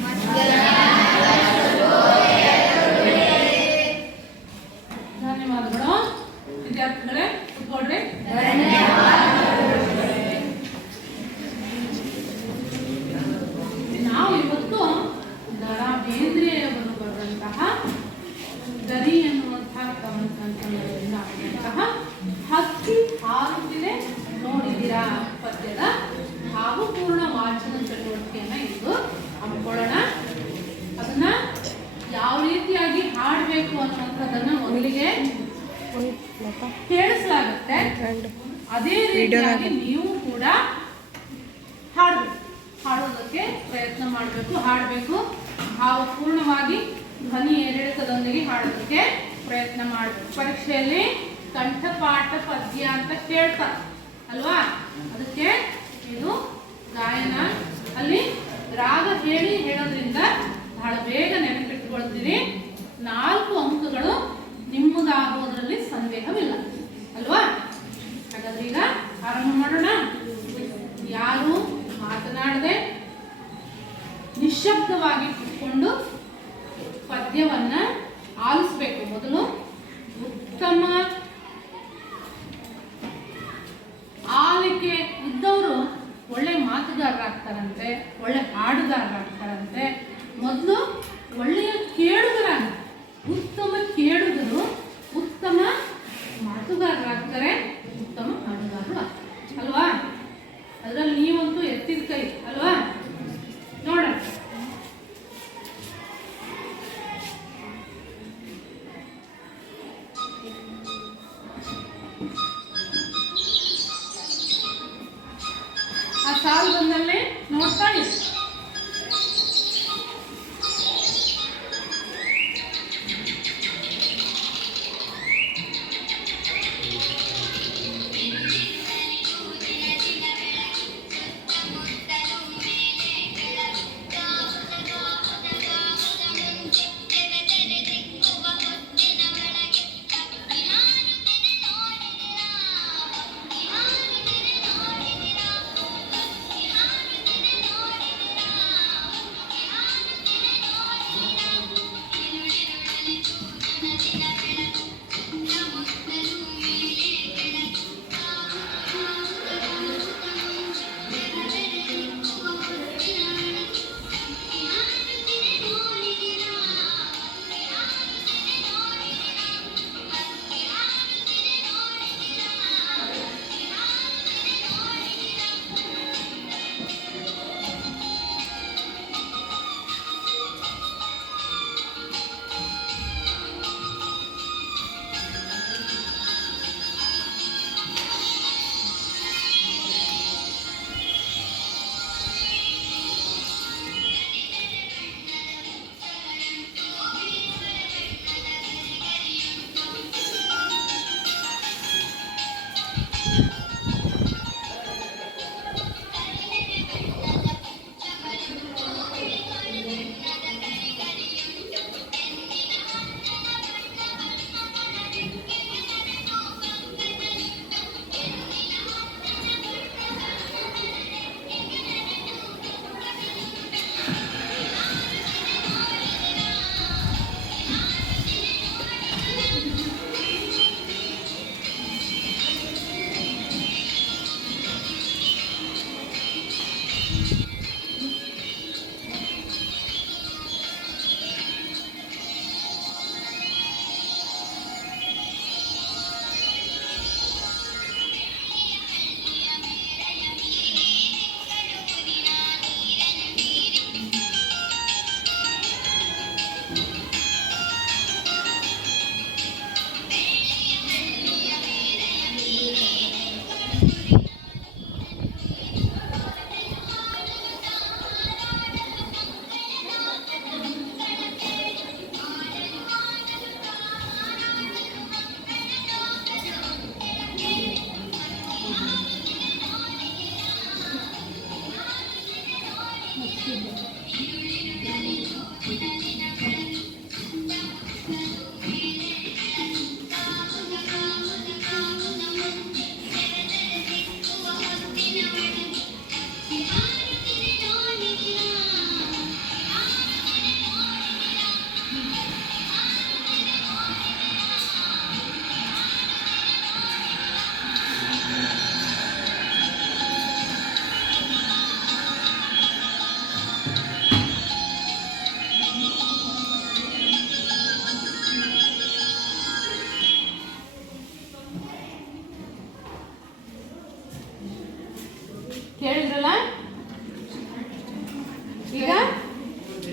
مدى ಕೇಳಿಸಲಾಗುತ್ತೆ. ಅದೇ ರೀತಿಯಾಗಿ ನೀವು ಕೂಡ ಹಾಡಬೇಕು. ಹಾಡೋದಕ್ಕೆ ಪ್ರಯತ್ನ ಮಾಡಬೇಕು ಹಾಡಬೇಕು. ಭಾವಪೂರ್ಣವಾಗಿ ಧ್ವನಿ ಏರಿಳಿತದೊಂದಿಗೆ ಹಾಡೋದಕ್ಕೆ ಪ್ರಯತ್ನ ಮಾಡಬೇಕು. ಪರೀಕ್ಷೆಯಲ್ಲಿ ಕಂಠಪಾಠ ಪದ್ಯ ಅಂತ ಕೇಳ್ತಾರೆ ಅಲ್ವಾ? ಅದಕ್ಕೆ ಇದು ಗಾಯನ. ಅಲ್ಲಿ ರಾಗ ಹೇಳಿ ಹೇಳೋದ್ರಿಂದ ಬಹಳ ಬೇಗ ನೆನಪಿಟ್ಕೊಳ್ತೀರಿ. ನಾಲ್ಕು ಅಂಕಗಳು ನಿಮ್ಮದಾಗೋದ್ರಲ್ಲಿ ಸಂದೇಹವಿಲ್ಲ. ಅಲ್ವಾ? ಹಾಗಾದ್ರೆ ಈಗ ಆರಂಭ ಮಾಡೋಣ. ಯಾರು ಮಾತನಾಡದೆ ನಿಶಬ್ದವಾಗಿ ಕುತ್ಕೊಂಡು ಪದ್ಯವನ್ನ ಆಲಿಸ್ಬೇಕು. ಮೊದಲು para isso.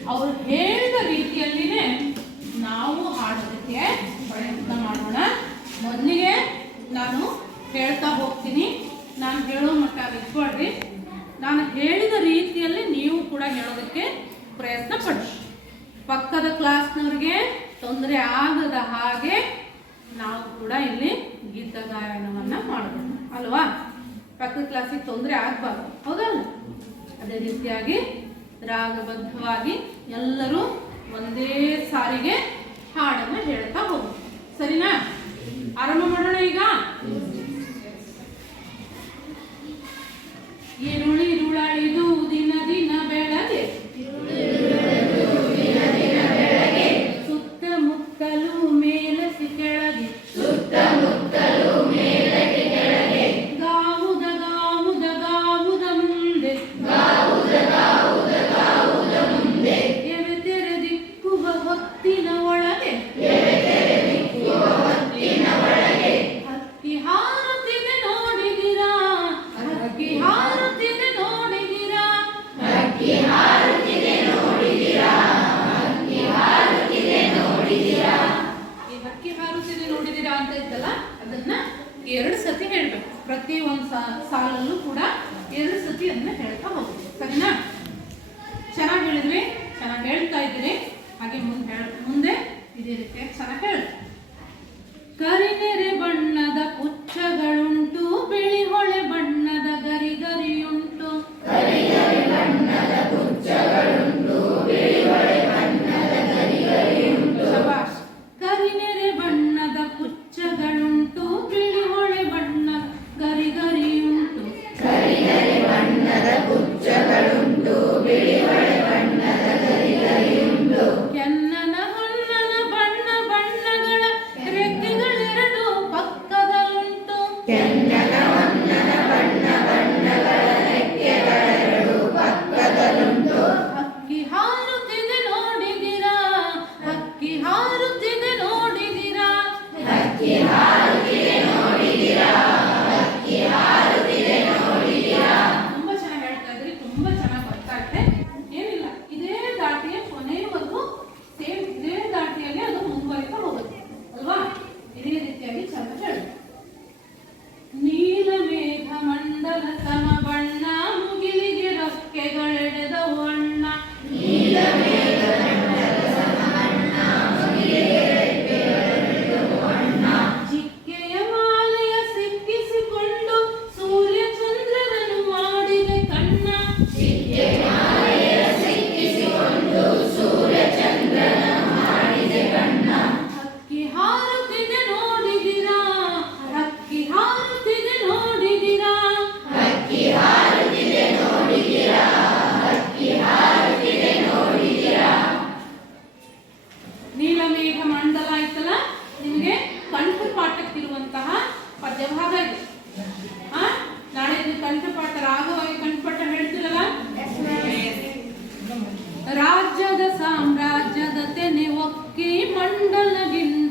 ಅವ್ರು ಹೇಗೆ ಹಾಗಾಗಿ ಎಲ್ಲರೂ ಒಂದೇ ಸಾರಿಗೆ ಹಾಡನ್ನು ಹೇಳ್ತಾ ಹೋಗು ಸರಿನಾ? ಆರಂಭ ಮಾಡೋಣ ಈಗ? ಏನು Yeah. ಸಾಮ್ರಾಜ್ಯದ ತೆನೆ ಒಕ್ಕಿ ಮಂಡಲಗಿಂದ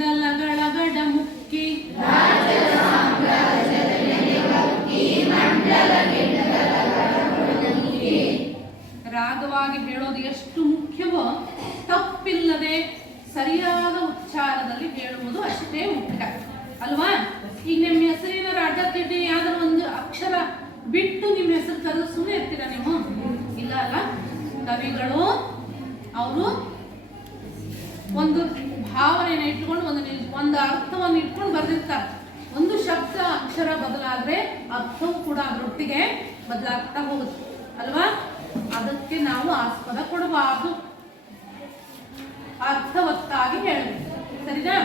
ಅಕ್ಷರ ಬದಲಾದ್ರೆ ಅರ್ಥವೂ ಕೂಡ ಅದರೊಟ್ಟಿಗೆ ಬದಲಾಗ್ತಾ ಹೋಗುತ್ತೆ. ಅಲ್ವಾ? ಅದಕ್ಕೆ ನಾವು ಆಸ್ಪದ ಕೊಡಬಾರ್ದು. ಅರ್ಥವತ್ತಾಗಿ ಹೇಳಬೇಕು. ಸರಿನಾ?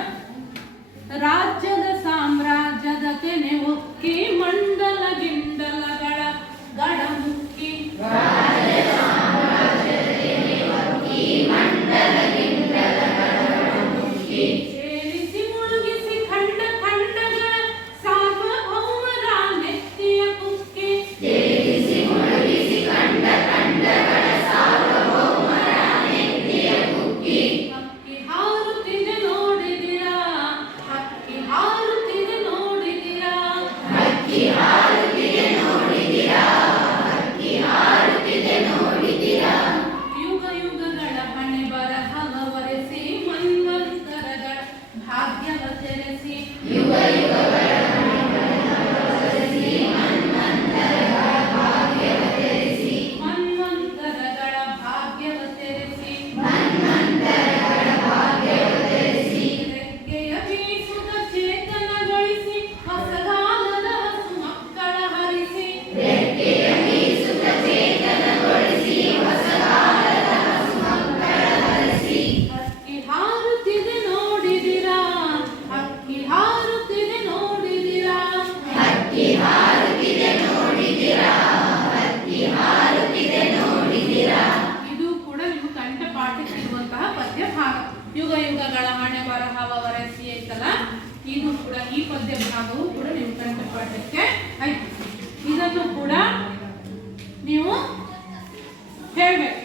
ರಾಜ್ಯದ ಸಾಮ್ರಾಜ್ಯದ ಕೆನೆ ಒಕ್ಕಿ ಮಂಡಲ ಗಿಂಡಲಗಳ ಗಡಮುಕ್ಕಿ ಇದನ್ನು ಕೂಡ ನೀವು ಹೇಳ್ಬೇಕು.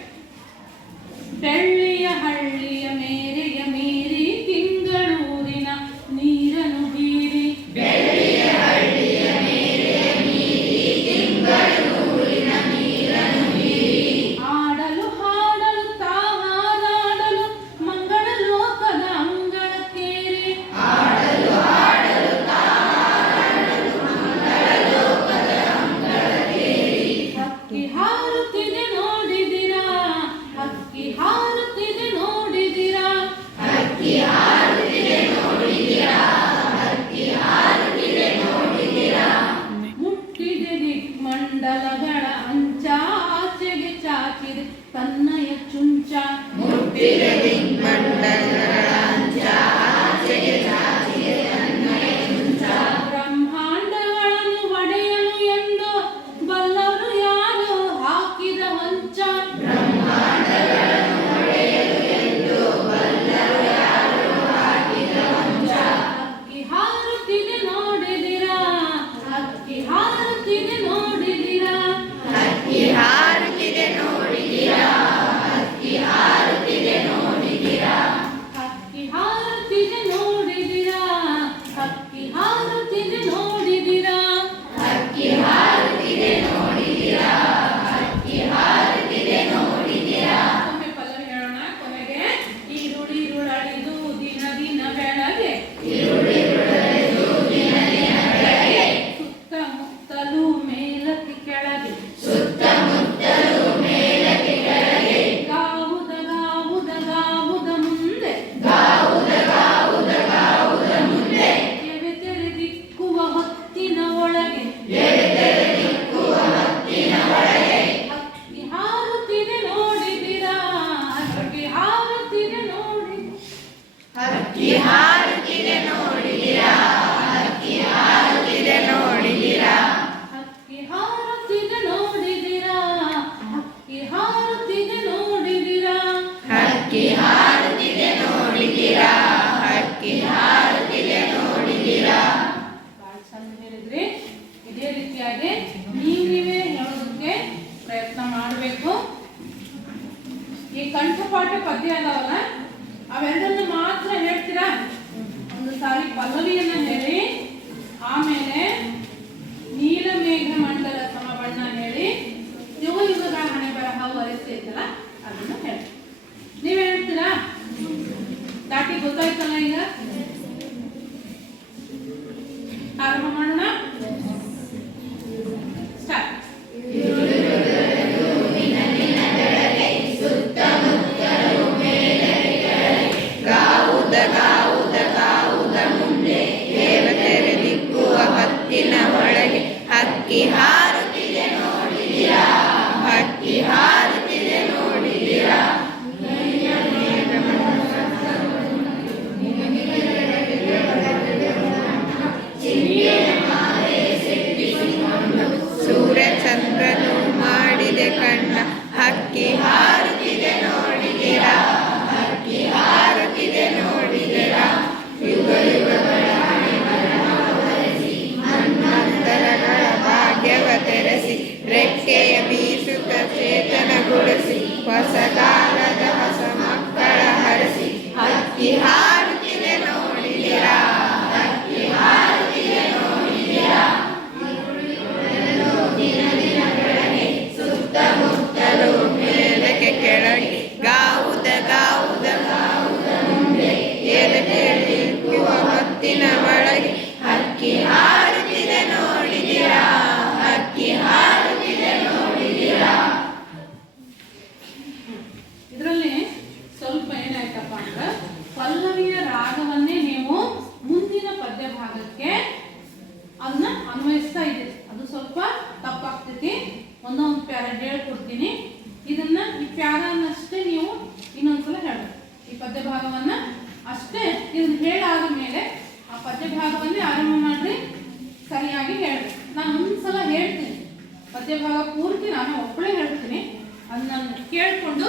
ಕೇಳಿಕೊಂಡು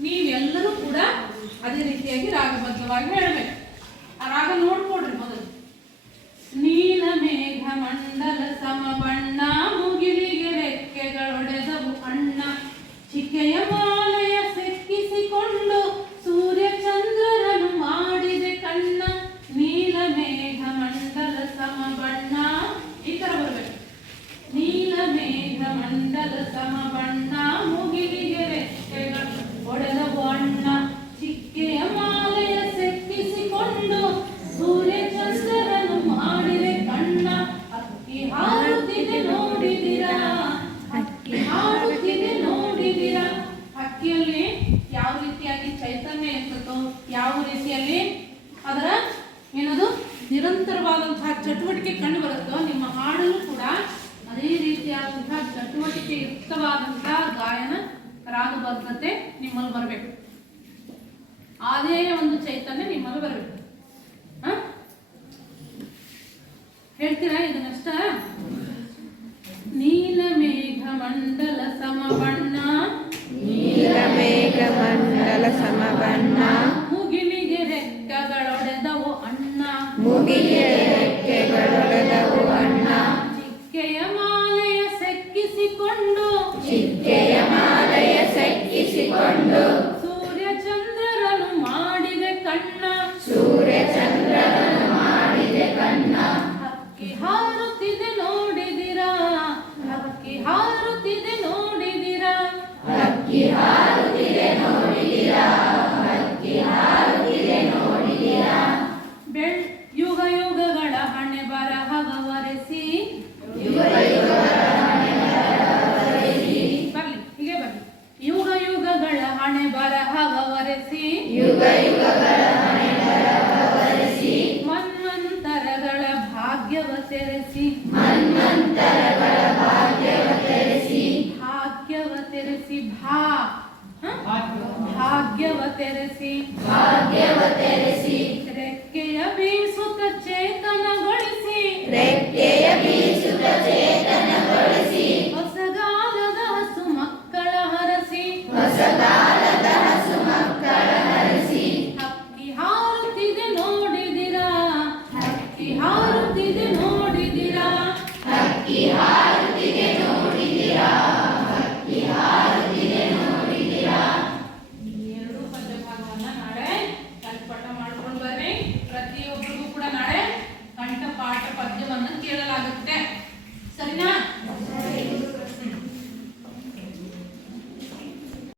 ನೀವೆಲ್ಲರೂ ಕೂಡ ಅದೇ ರೀತಿಯಾಗಿ ರಾಗಬದ್ಧವಾಗಿ ಹೇಳಬೇಕು. ಆ ರಾಗ ನೋಡ್ಕೊಡ್ರಿ ಮೊದಲು. ನೀಲ ಮೇಘ ಮಂಡಲ